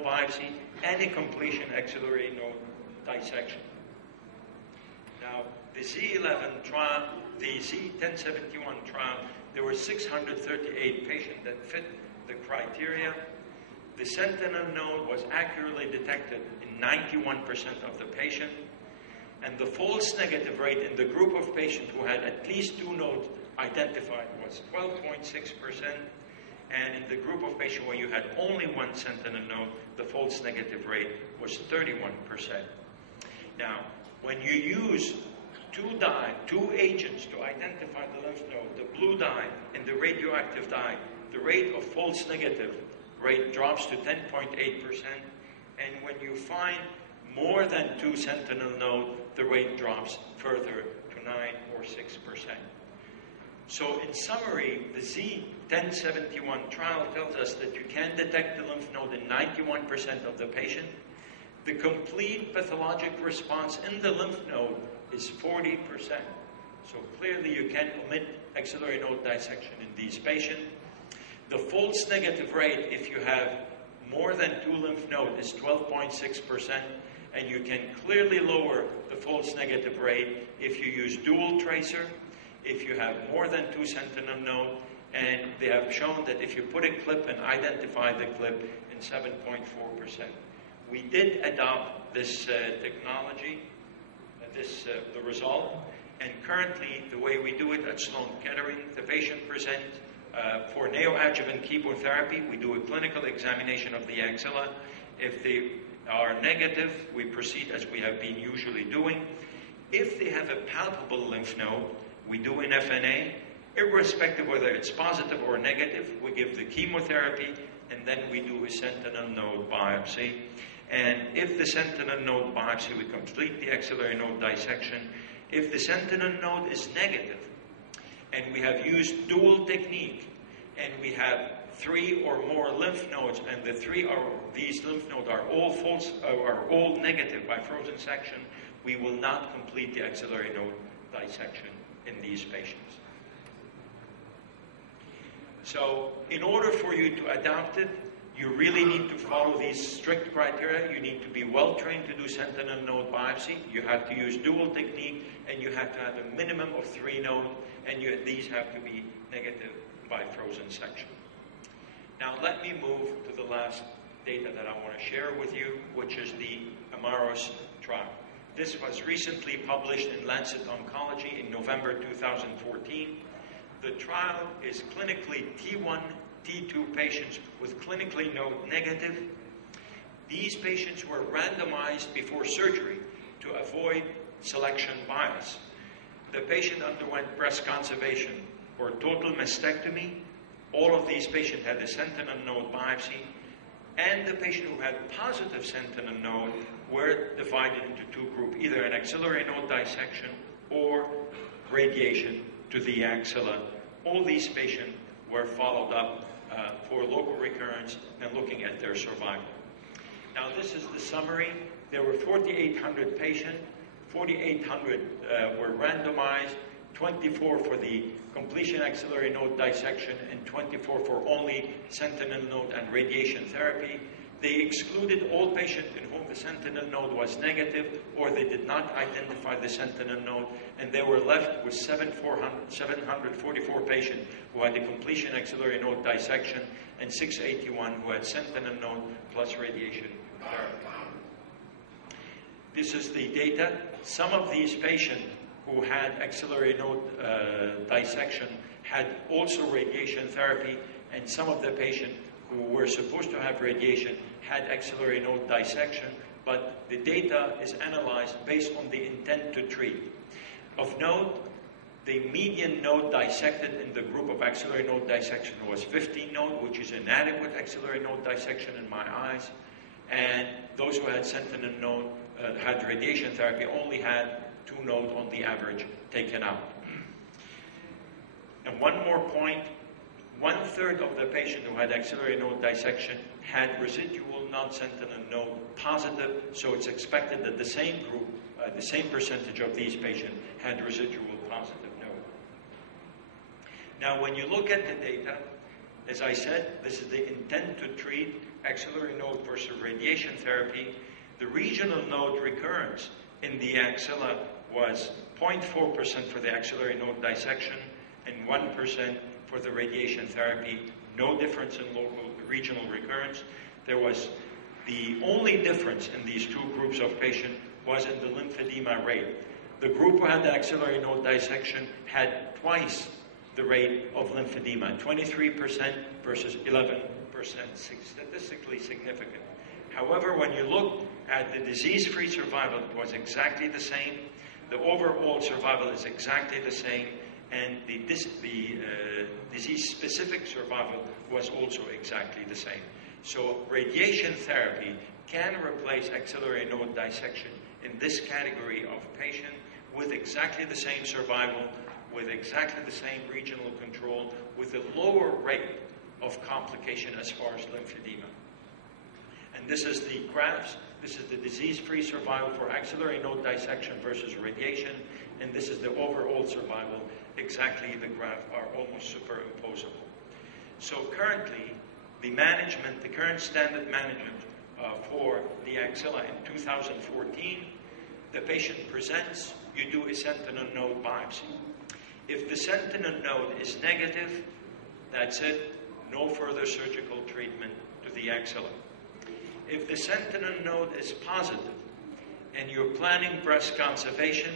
node biopsy and a completion axillary node dissection. Now, the Z11 trial, the Z1071 trial, there were 638 patients that fit the criteria. The sentinel node was accurately detected in 91% of the patient, and the false negative rate in the group of patients who had at least 2 nodes identified was 12.6%, and in the group of patients where you had only 1 sentinel node, the false negative rate was 31%. Now, when you use 2 agents to identify the lymph node, the blue dye and the radioactive dye, the rate of false negative rate drops to 10.8%, and when you find more than 2 sentinel node, the rate drops further to 9 or 6%. So in summary, the Z1071 trial tells us that you can detect the lymph node in 91% of the patient. The complete pathologic response in the lymph node is 40%. So clearly you can omit axillary node dissection in these patients. The false negative rate, if you have more than 2 lymph nodes, is 12.6%, and you can clearly lower the false negative rate if you use dual tracer, if you have more than 2 sentinel nodes, and they have shown that if you put a clip and identify the clip in 7.4%. We did adopt this technology, the result, and currently the way we do it at Sloan Kettering, the patient presents for neoadjuvant chemotherapy. We do a clinical examination of the axilla. If they are negative, we proceed as we have been usually doing. If they have a palpable lymph node, we do an FNA. Irrespective whether it's positive or negative, we give the chemotherapy, and then we do a sentinel node biopsy. And if the sentinel node biopsy, we complete the axillary node dissection. If the sentinel node is negative, and we have used dual technique, and we have 3 or more lymph nodes, and these lymph nodes are all false, are all negative by frozen section, we will not complete the axillary node dissection in these patients. So, in order for you to adopt it, you really need to follow these strict criteria. You need to be well trained to do sentinel node biopsy. You have to use dual technique, and you have to have a minimum of 3 nodes, and these have to be negative by frozen section. Now let me move to the last data that I want to share with you, which is the AMAROS trial. This was recently published in Lancet Oncology in November 2014. The trial is clinically T1, T2 patients with clinically node negative. These patients were randomized before surgery to avoid selection bias. The patient underwent breast conservation or total mastectomy. All of these patients had a sentinel node biopsy, and the patient who had positive sentinel node were divided into 2 groups, either an axillary node dissection or radiation to the axilla. All these patients were followed up for local recurrence and looking at their survival. Now this is the summary. There were 4,800 patients. 4,800 were randomized, 24 for the completion axillary node dissection, and 24 for only sentinel node and radiation therapy. They excluded all patients in whom the sentinel node was negative, or they did not identify the sentinel node, and they were left with 744 patients who had the completion axillary node dissection, and 681 who had sentinel node plus radiation therapy. This is the data. Some of these patients who had axillary node dissection had also radiation therapy, and some of the patients who were supposed to have radiation had axillary node dissection, but the data is analyzed based on the intent to treat. Of note, the median node dissected in the group of axillary node dissection was 15 nodes, which is inadequate axillary node dissection in my eyes, and those who had sentinel node had radiation therapy only had 2 nodes on the average taken out. And one more point, 1/3 of the patients who had axillary node dissection had residual non-sentinel node positive, so it's expected that the same group, the same percentage of these patients had residual positive node. Now when you look at the data, as I said, this is the intent to treat. axillary node versus radiation therapy, the regional node recurrence in the axilla was 0.4% for the axillary node dissection and 1% for the radiation therapy. No difference in regional recurrence. There was the only difference in these two groups of patients was in the lymphedema rate. The group who had the axillary node dissection had twice the rate of lymphedema, 23% versus 11%, statistically significant. However, when you look at the disease-free survival, it was exactly the same. The overall survival is exactly the same, and the disease-specific survival was also exactly the same. So radiation therapy can replace axillary node dissection in this category of patient with exactly the same survival, with exactly the same regional control, with a lower rate of complication as far as lymphedema. And this is the graphs. This is the disease-free survival for axillary node dissection versus radiation, and this is the overall survival. Exactly, the graph are almost superimposable. So currently, the current standard management for the axilla in 2014, the patient presents, you do a sentinel node biopsy. If the sentinel node is negative, that's it, no further surgical treatment to the axilla. If the sentinel node is positive and you're planning breast conservation,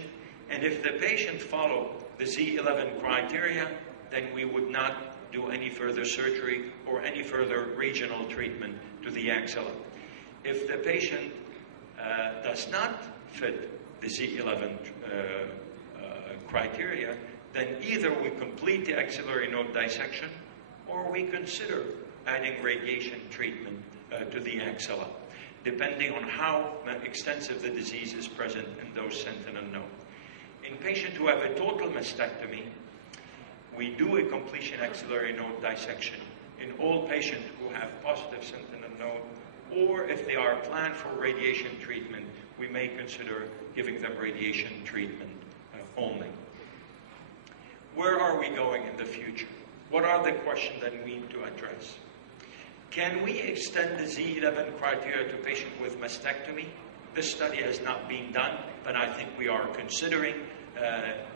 and if the patient follow the Z11 criteria, then we would not do any further surgery or any further regional treatment to the axilla. If the patient does not fit the Z11 criteria, then either we complete the axillary node dissection or we consider adding radiation treatment to the axilla, depending on how extensive the disease is present in those sentinel nodes. In patients who have a total mastectomy, we do a completion axillary node dissection in all patients who have positive sentinel node, or if they are planned for radiation treatment, we may consider giving them radiation treatment only. Where are we going in the future? What are the questions that we need to address? Can we extend the Z11 criteria to patients with mastectomy? This study has not been done, but I think we are considering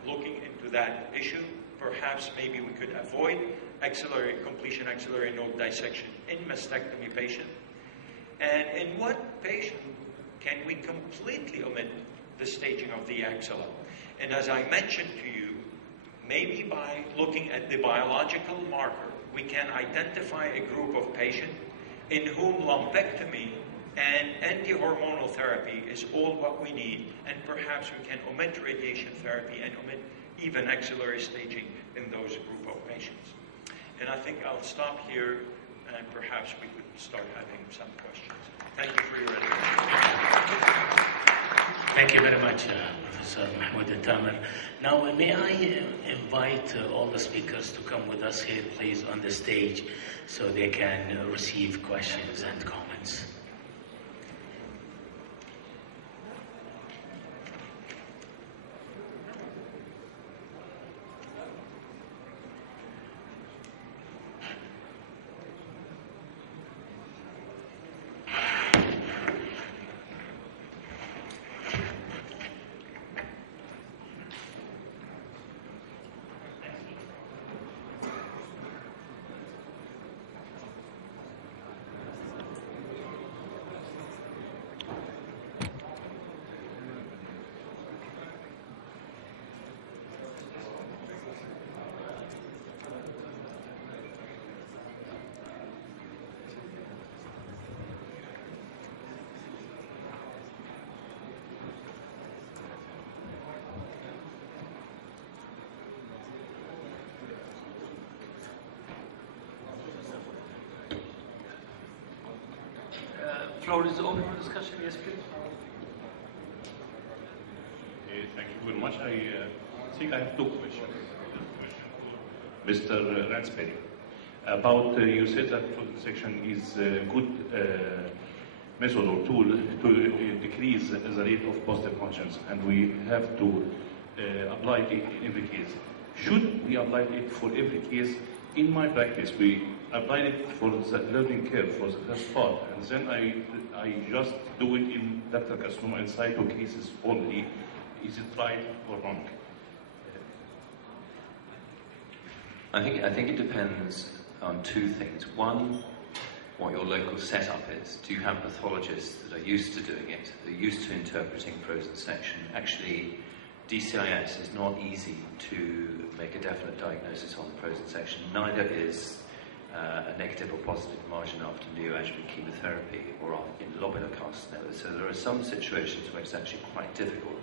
looking into that issue. Perhaps maybe we could avoid completion axillary node dissection in mastectomy patients. And in what patient can we completely omit the staging of the axilla? And as I mentioned to you, maybe by looking at the biological marker, we can identify a group of patients in whom lumpectomy and anti-hormonal therapy is all what we need, and perhaps we can omit radiation therapy and omit even axillary staging in those group of patients. And I think I'll stop here, and perhaps we could start having some questions. Thank you for your attention. Thank you very much, Professor Mahmoud Al-Tamer. Now, may I invite all the speakers to come with us here, please, on the stage, so they can receive questions and comments. Floor is open for discussion. Yes, please. Thank you very much. I think I have two questions. Mr. Ransberry, about you said that total dissection is a good method or tool to decrease the rate of positive conscience, and we have to apply it in every case. Should we apply it for every case? In my practice, we applied it for the learning curve for the first part, and then I just do it in ductal carcinoma in situ cases only. Is it right or wrong? I think it depends on two things. One, what your local setup is. Do you have pathologists that are used to doing it? They're used to interpreting frozen section. Actually, DCIS is not easy to make a definite diagnosis on frozen section. Neither is a negative or positive margin after neoadjuvant chemotherapy or in lobular carcinoma. So there are some situations where it's actually quite difficult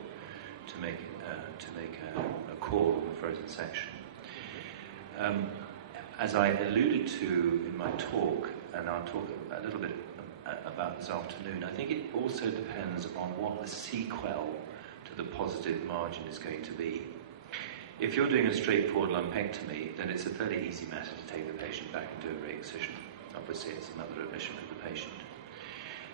to make a call on the frozen section. As I alluded to in my talk, and I'll talk a little bit about this afternoon, I think it also depends on what the sequel to the positive margin is going to be. If you're doing a straightforward lumpectomy, then it's a fairly easy matter to take the patient back and do a re-excision. Obviously, it's another admission for the patient.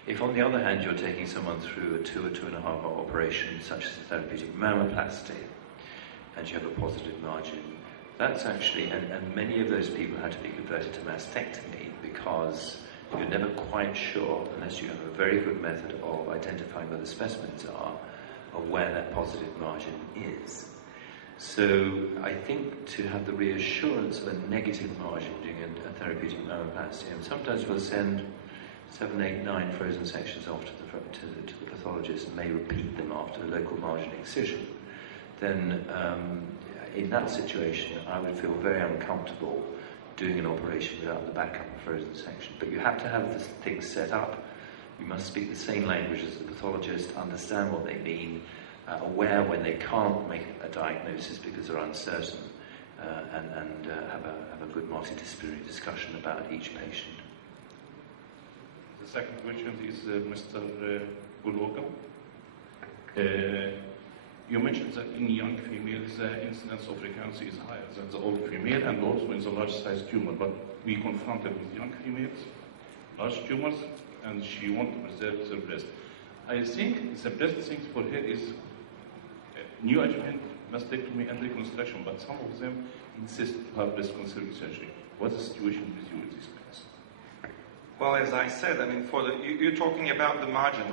If, on the other hand, you're taking someone through a 2 or 2.5 hour operation, such as a therapeutic mammoplasty, and you have a positive margin, that's actually, and many of those people had to be converted to mastectomy because you're never quite sure, unless you have a very good method of identifying where the specimens are, of where that positive margin is. So I think to have the reassurance of a negative margin during a therapeutic mammoplasty, and sometimes we'll send 7, 8, 9 frozen sections off to the pathologist and may repeat them after a local margin excision, then in that situation I would feel very uncomfortable doing an operation without the backup of frozen section. But you have to have the things set up. You must speak the same language as the pathologist, understand what they mean, aware when they can't make a diagnosis because they're uncertain, and have a good multidisciplinary discussion about each patient. The second question is Mr. Gulwaka. You mentioned that in young females, the incidence of recurrence is higher than the old female and also in the large-sized tumor. But we confronted with young females, large tumors, and she wants to preserve the breast. I think the best thing for her is neoadjuvant mastectomy and reconstruction, but some of them insist to have breast conserving surgery. What's the situation with you in this case? Well, as I said, I mean, you're talking about the margin.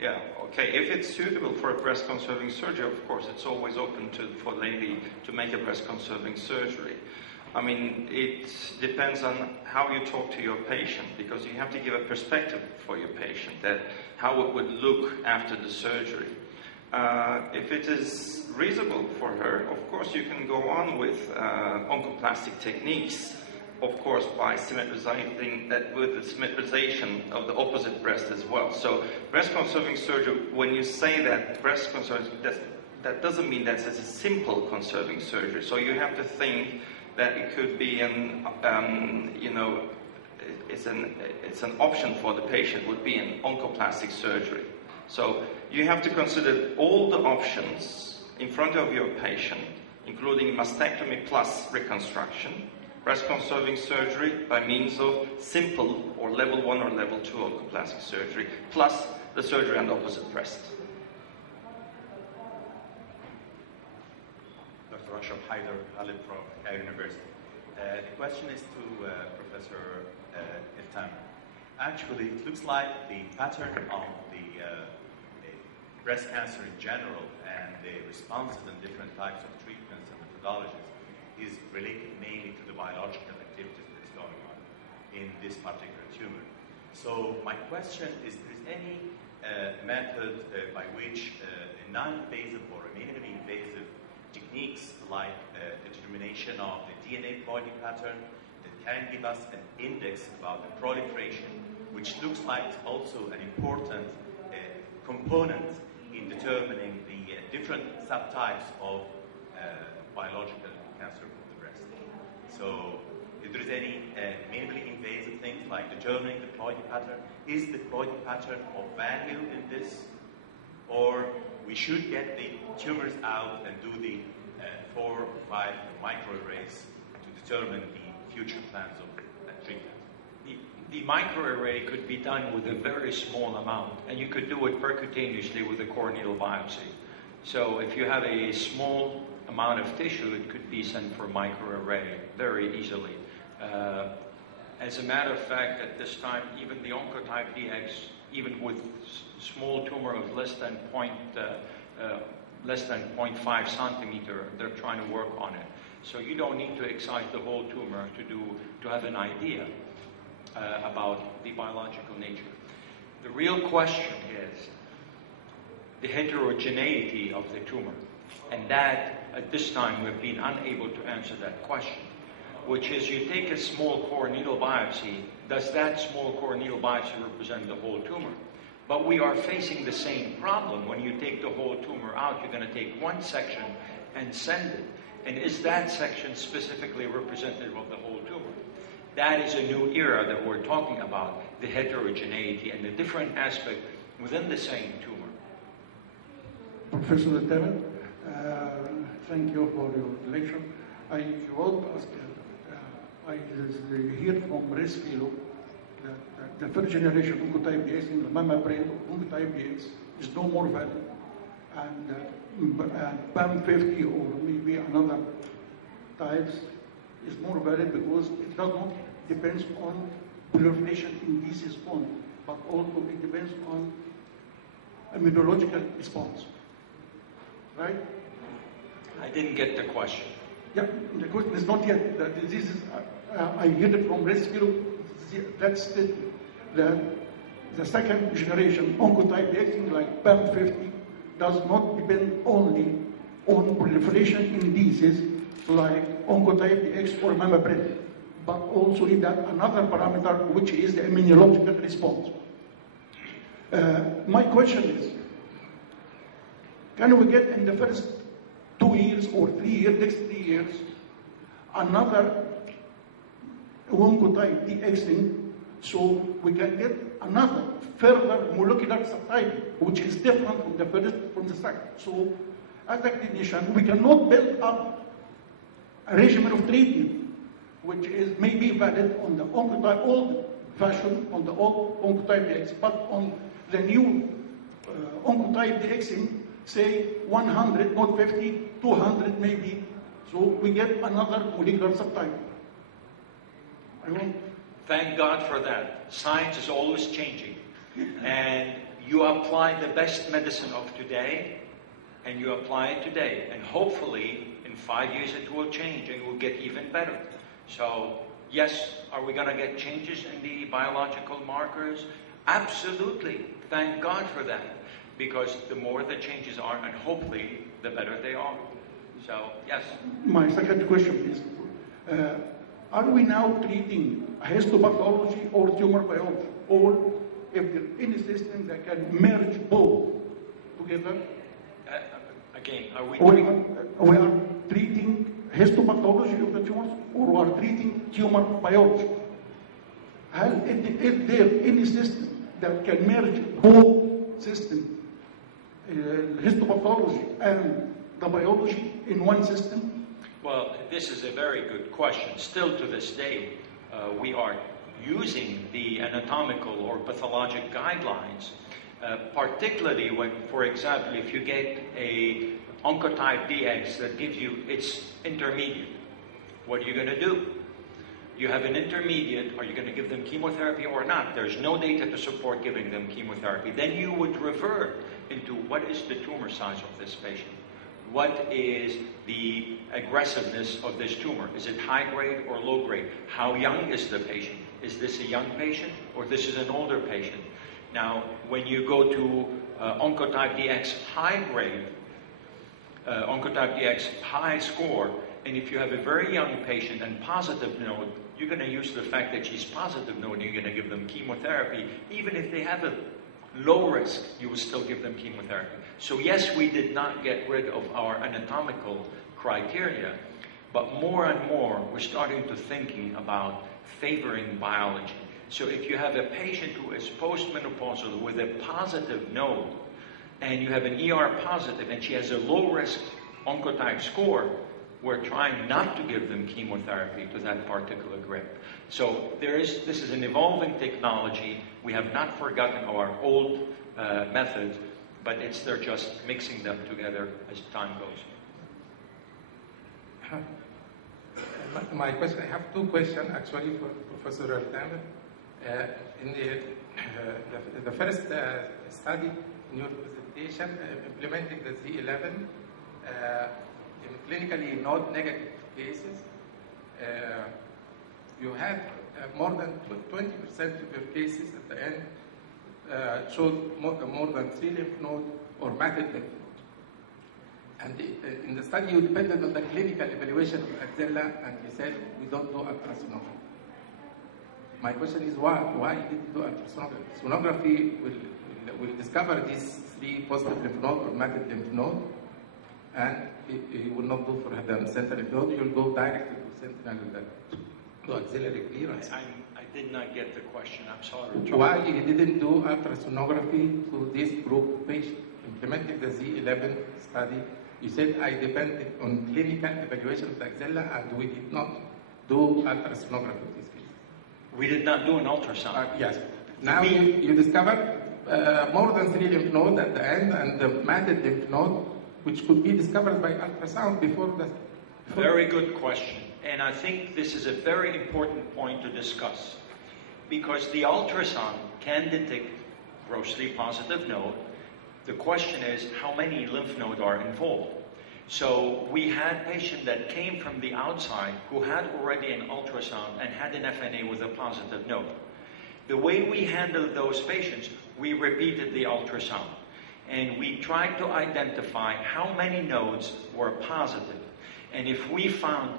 Yeah, okay. If it's suitable for a breast conserving surgery, of course, it's always open for lady to make a breast conserving surgery. I mean, it depends on how you talk to your patient, because you have to give a perspective for your patient, that how it would look after the surgery. If it is reasonable for her, of course, you can go on with oncoplastic techniques, of course, by symmetrizing that with the symmetrization of the opposite breast as well. So breast conserving surgery, when you say that breast conserving, that doesn't mean that it's a simple conserving surgery. So you have to think that it could be it's an option for the patient, would be an oncoplastic surgery. So you have to consider all the options in front of your patient, including mastectomy plus reconstruction, breast conserving surgery by means of simple or level 1 or level 2 oncoplastic surgery, plus the surgery on the opposite breast. Dr. Ashraf Haider, Khalid from Cairo University. The question is to Professor Eltamer. Actually, it looks like the pattern of the breast cancer in general and the responses in different types of treatments and methodologies is related mainly to the biological activities that's going on in this particular tumor. So my question is, is there any method by which non-invasive or minimally invasive techniques like determination of the DNA ploiding pattern that can give us an index about the proliferation, which looks like also an important component in determining the different subtypes of biological cancer of the breast. So if there is any minimally invasive things like determining the ploiding pattern, is the ploiding pattern of value in this? Or we should get the tumors out and do the 4 or 5 microarrays to determine the future plans of treatment? The microarray could be done with a very small amount, and you could do it percutaneously with a core needle biopsy. So if you have a small amount of tissue, it could be sent for microarray very easily. As a matter of fact, at this time, even the Oncotype DX, even with small tumor of less than 0.5 centimeter, they're trying to work on it. So you don't need to excise the whole tumor to have an idea about the biological nature. The real question is the heterogeneity of the tumor. And that, at this time, we've been unable to answer that question, which is you take a small core needle biopsy, does that small core needle biopsy represent the whole tumor? But we are facing the same problem. When you take the whole tumor out, you're going to take one section and send it. And is that section specifically representative of the whole tumor? That is a new era that we're talking about, the heterogeneity and the different aspect within the same tumor. Professor Tevin, thank you for your lecture. I want to ask, I hear from Race Fellow that the first generation Oncotype DX in the mammabrain Oncotype DX is no more valid. And PAM50 or maybe another types is more valid because it does not depend on proliferation in disease only, but also it depends on immunological response. Right? I didn't get the question. Yeah, the question is not yet. The disease is, I heard it from Rescue, that's the second generation Oncotype DX like PAM50 does not depend only on proliferation in diseases like Oncotype DX or mammabrain, but also in that another parameter which is the immunological response. My question is, can we get in the first 2 years or 3 years, next 3 years, another Oncotype DXing so we can get another further molecular subtype which is different from the first, from the second. So as a clinician, we cannot build up a regimen of treatment which is maybe valid on the Oncotype old fashion, on the old Oncotype DX, but on the new Oncotype DXing, say 100, not 50, 200 maybe, so we get another molecular subtype. Thank God for that. Science is always changing. And you apply the best medicine of today, and you apply it today. And hopefully, in 5 years it will change and it will get even better. So, yes, are we going to get changes in the biological markers? Absolutely. Thank God for that. Because the more the changes are, and hopefully, the better they are. So, yes. My second question is, are we now treating histopathology or tumor biology? Or if there is any system that can merge both together? Again, are we we are treating histopathology of the tumors or we are treating tumor biology? Is there any system that can merge both systems, histopathology and the biology in one system? Well, this is a very good question. Still to this day, we are using the anatomical or pathologic guidelines, particularly when, for example, if you get a Oncotype DX that gives you its intermediate, what are you going to do? You have an intermediate, are you going to give them chemotherapy or not? There's no data to support giving them chemotherapy. Then you would revert into what is the tumor size of this patient? What is the aggressiveness of this tumor? Is it high grade or low grade? How young is the patient? Is this a young patient or this is an older patient? Now, when you go to Oncotype DX high grade, Oncotype DX high score, and if you have a very young patient and positive node, you're going to use the fact that she's positive node and you're going to give them chemotherapy. Even if they have a low risk, you will still give them chemotherapy. So yes, we did not get rid of our anatomical criteria, but more and more we're starting to thinking about favoring biology. So if you have a patient who is postmenopausal with a positive node, and you have an ER positive and she has a low risk Oncotype score, we're trying not to give them chemotherapy to that particular group. So this is an evolving technology. We have not forgotten our old methods, but they're just mixing them together as time goes. My question, I have two questions actually for Professor Al-Tamer. In the first study in your presentation, implementing the Z11 in clinically not negative cases, you had more than 20% of your cases at the end showed more than 3 lymph nodes or matted lymph nodes. And in the study, you depended on the clinical evaluation of axilla, and you said we don't do ultrasonography. My question is why? Why did you do ultrasonography? Sonography will discover these 3 positive lymph nodes or matted lymph nodes, and you will not do for them sentinel lymph node. You will go directly to sentinel to axillary clearance. I did not get the question. I'm sorry. Why you didn't do ultrasonography to this group of patients? Implementing the Z11 study, you said I depended on clinical evaluation of the axilla, and we did not do ultrasonography in this case. We did not do an ultrasound. Yes. Now you discovered more than 3 lymph nodes at the end, and the matted lymph node, which could be discovered by ultrasound before the... Very good question. And I think this is a very important point to discuss, because the ultrasound can detect grossly positive node. The question is how many lymph nodes are involved. So we had patients that came from the outside who had already an ultrasound and had an FNA with a positive node. The way we handled those patients, we repeated the ultrasound. And we tried to identify how many nodes were positive. And if we found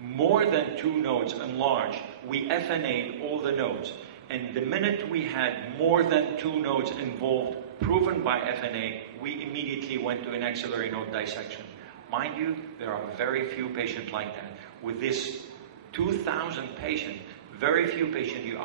more than 2 nodes enlarged, we FNA'd all the nodes. And the minute we had more than 2 nodes involved, proven by FNA, we immediately went to an axillary node dissection. Mind you, there are very few patients like that. With this 2,000 patients, very few patients you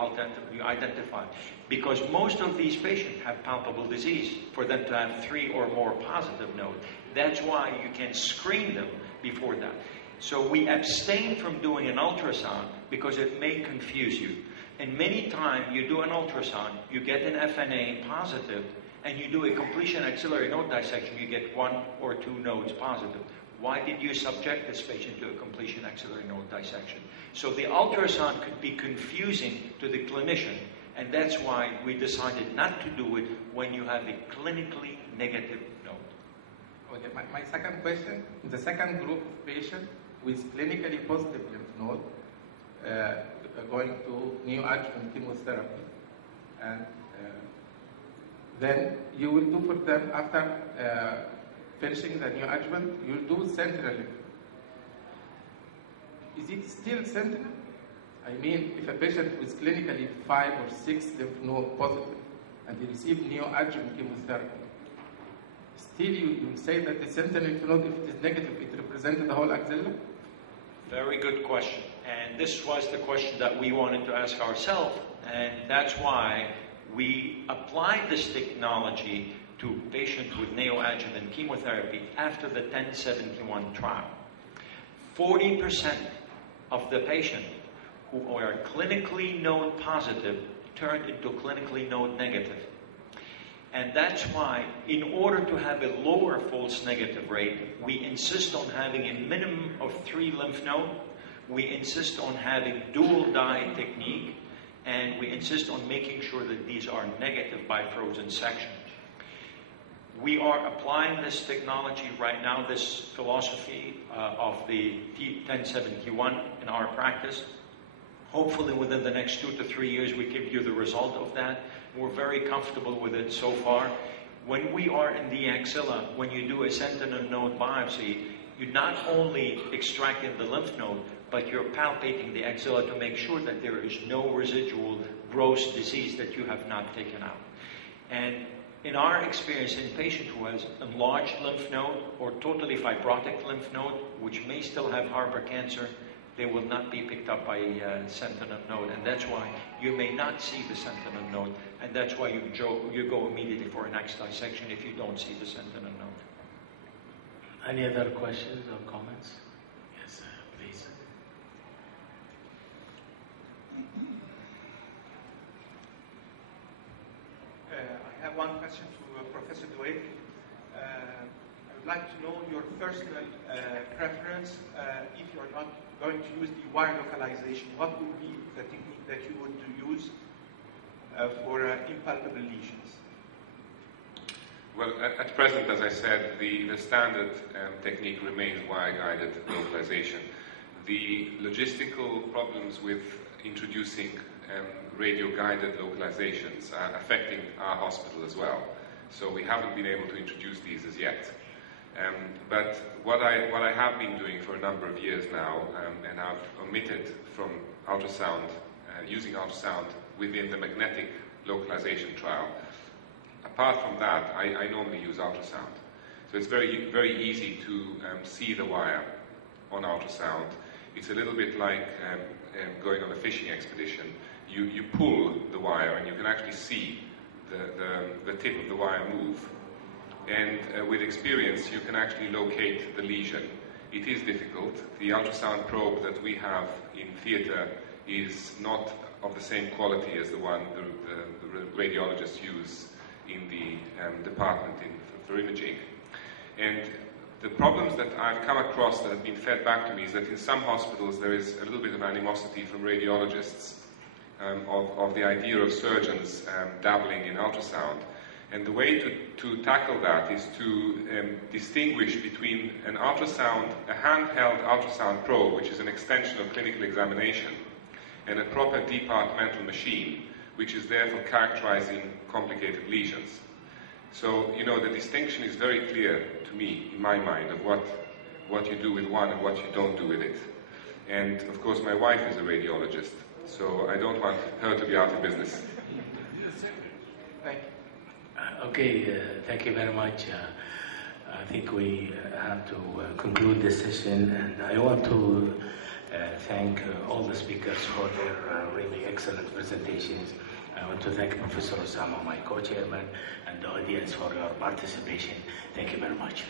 identify. Because most of these patients have palpable disease for them to have 3 or more positive nodes. That's why you can screen them before that. So we abstain from doing an ultrasound because it may confuse you. And many times you do an ultrasound, you get an FNA positive, and you do a completion axillary node dissection, you get 1 or 2 nodes positive. Why did you subject this patient to a completion axillary node dissection? So the ultrasound could be confusing to the clinician, and that's why we decided not to do it when you have a clinically negative node. Okay, my second question, the second group of patients with clinically positive lymph node going to neoadjuvant chemotherapy, and then you will do for them after finishing the neoadjuvant, you will do sentinel lymph. Is it still sentinel? I mean, if a patient with clinically 5 or 6 lymph node positive and they receive neoadjuvant chemotherapy, still you say that the sentinel lymph node, if it is negative, it represented the whole axilla? Very good question. And this was the question that we wanted to ask ourselves, and that's why we applied this technology to patients with neoadjuvant chemotherapy after the 1071 trial. 40% of the patients who are clinically node positive turned into clinically node negative. And that's why, in order to have a lower false negative rate, we insist on having a minimum of 3 lymph nodes. We insist on having dual dye technique, and we insist on making sure that these are negative by frozen section. We are applying this technology right now, this philosophy of the 1071 in our practice. Hopefully within the next 2 to 3 years we give you the result of that. We're very comfortable with it so far. When we are in the axilla, when you do a sentinel node biopsy, you're not only extracting the lymph node, but you're palpating the axilla to make sure that there is no residual gross disease that you have not taken out. And in our experience, in a patient who has enlarged lymph node or totally fibrotic lymph node, which may still have harbor cancer, they will not be picked up by a sentinel node. And that's why you may not see the sentinel node. And that's why you go immediately for an axe dissection if you don't see the sentinel node. Any other questions or comments? Yes, please. I have one question to Professor Douek. would like to know your personal preference if you're not going to use the wire localization. What would be the technique that you would use for impalpable lesions? Well, at present, as I said, the standard technique remains wire-guided localization. The logistical problems with introducing radio-guided localizations are affecting our hospital as well. So we haven't been able to introduce these as yet. But what I have been doing for a number of years now, and I've omitted from ultrasound, using ultrasound within the magnetic localization trial. Apart from that, I normally use ultrasound. So it's very, very easy to see the wire on ultrasound. It's a little bit like going on a fishing expedition. You pull the wire and you can actually see the tip of the wire move. And with experience, you can actually locate the lesion. It is difficult. The ultrasound probe that we have in theatre is not of the same quality as the one the radiologists use in the department for imaging. And the problems that I've come across that have been fed back to me is that in some hospitals there is a little bit of animosity from radiologists of the idea of surgeons dabbling in ultrasound. And the way to tackle that is to distinguish between an ultrasound, a handheld ultrasound probe, which is an extension of clinical examination, and a proper departmental machine, which is there for characterizing complicated lesions. So, you know, the distinction is very clear to me, in my mind, of what you do with one and what you don't do with it. And, of course, my wife is a radiologist, so I don't want her to be out of business. Thank you. Okay, thank you very much. I think we have to conclude this session, and I want to thank all the speakers for their really excellent presentations. I want to thank Professor Osama, my co-chairman, and the audience for your participation. Thank you very much.